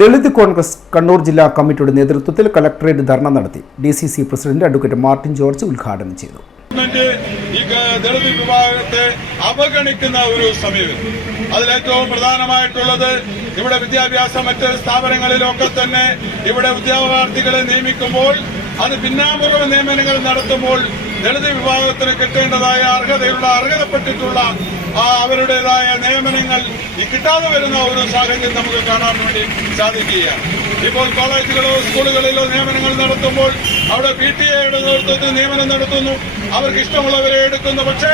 ദളിത് കോൺഗ്രസ് കണ്ണൂർ ജില്ലാ കമ്മിറ്റിയുടെ നേതൃത്വത്തിൽ കളക്ടറേറ്റ് ധർണ നടത്തി. DCC president advocate Martin George ഉദ്ഘാടനം ചെയ്തു. ഈ ദളിത് വിഭാഗത്തെ അവഗണിക്കുന്ന ഒരു സമീപനം, അതിലേറ്റവും പ്രധാനമായിട്ടുള്ളത് ഇവിടെ വിദ്യാഭ്യാസ മറ്റ് സ്ഥാപനങ്ങളിലൊക്കെ തന്നെ ഇവിടെ ഉദ്യോഗാർത്ഥികളെ നിയമിക്കുമ്പോൾ അത് പിന്നാമ്പുറ നിയമനങ്ങൾ നടത്തുമ്പോൾ ദളിത് വിഭാഗത്തിന് കിട്ടേണ്ടതായ അർഹതപ്പെട്ടിട്ടുള്ള അവരുടേതായ നിയമനങ്ങൾ കിട്ടാതെ വരുന്ന ഒരു സാഹചര്യം നമുക്ക് കാണാൻ വേണ്ടി സാധിക്കുകയാണ്. ഇപ്പോൾ കോളേജുകളോ സ്കൂളുകളിലോ നിയമനങ്ങൾ നടത്തുമ്പോൾ അവിടെ PTA-യുടെ നേതൃത്വത്തിൽ നിയമനം നടത്തുന്നു, അവർക്ക് ഇഷ്ടമുള്ളവരെ എടുക്കുന്നു. പക്ഷേ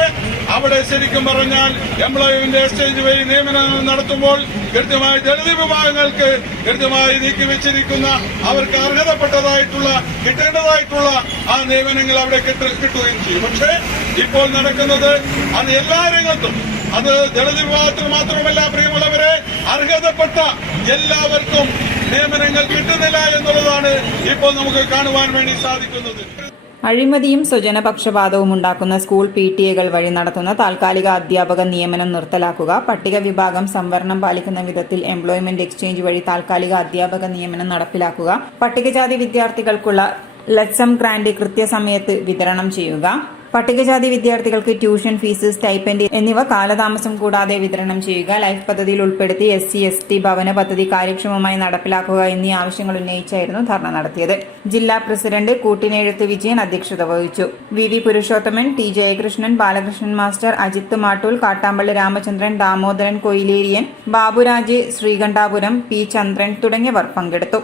അവിടെ ശരിക്കും പറഞ്ഞാൽ എംപ്ലോയ്മെന്റ് എക്സ്ചേഞ്ച് വഴി നിയമനങ്ങൾ നടത്തുമ്പോൾ കൃത്യമായി ദളിത് വിഭാഗങ്ങൾക്ക് കൃത്യമായി നീക്കിവെച്ചിരിക്കുന്ന അവർക്ക് അർഹതപ്പെട്ടതായിട്ടുള്ള കിട്ടേണ്ടതായിട്ടുള്ള ആ നിയമനങ്ങൾ അവിടെ കിട്ടുകയും ചെയ്യും. പക്ഷേ ഇപ്പോൾ നടക്കുന്നത് അത് എല്ലാ രംഗത്തും, അത് ദളിത് വിഭാഗത്തിൽ മാത്രമല്ല, പ്രിയമുള്ളവരെ, അർഹതപ്പെട്ട എല്ലാവർക്കും നിയമനങ്ങൾ കിട്ടുന്നില്ല എന്നുള്ളതാണ് ഇപ്പോൾ നമുക്ക് കാണുവാൻ വേണ്ടി സാധിക്കുന്നത്. അഴിമതിയും സ്വജനപക്ഷപാതവും ഉണ്ടാക്കുന്ന സ്കൂൾ PTA-കൾ വഴി നടത്തുന്ന താൽക്കാലിക അധ്യാപക നിയമനം നിർത്തലാക്കുക, പട്ടിക വിഭാഗം സംവരണം പാലിക്കുന്ന വിധത്തിൽ എംപ്ലോയ്മെന്റ് എക്സ്ചേഞ്ച് വഴി താൽക്കാലിക അധ്യാപക നിയമനം നടപ്പിലാക്കുക, പട്ടികജാതി വിദ്യാർത്ഥികൾക്കുള്ള ലക്സം ഗ്രാന്റ് കൃത്യസമയത്ത് വിതരണം ചെയ്യുക, പട്ടികജാതി വിദ്യാർത്ഥികൾക്ക് ട്യൂഷൻ ഫീസ്, സ്റ്റൈപ്പൻഡ് എന്നിവ കാലതാമസം കൂടാതെ വിതരണം ചെയ്യുക, ലൈഫ് പദ്ധതിയിൽ ഉൾപ്പെടുത്തി SC/ST ഭവന പദ്ധതി കാര്യക്ഷമമായി നടപ്പിലാക്കുക എന്നീ ആവശ്യങ്ങൾ ഉന്നയിച്ചായിരുന്നു ധർണ നടത്തിയത്. ജില്ലാ പ്രസിഡന്റ് കൂട്ടിനെഴുത്ത് വിജയൻ അധ്യക്ഷത വഹിച്ചു. VV Purushothaman, T Jayakrishnan, Balakrishnan master, Ajith Mattool, Kattampally Ramachandran, Damodaran Koyileriyan, Baburaj, Sreekandapuram, P Chandran തുടങ്ങിയവർ പങ്കെടുത്തു.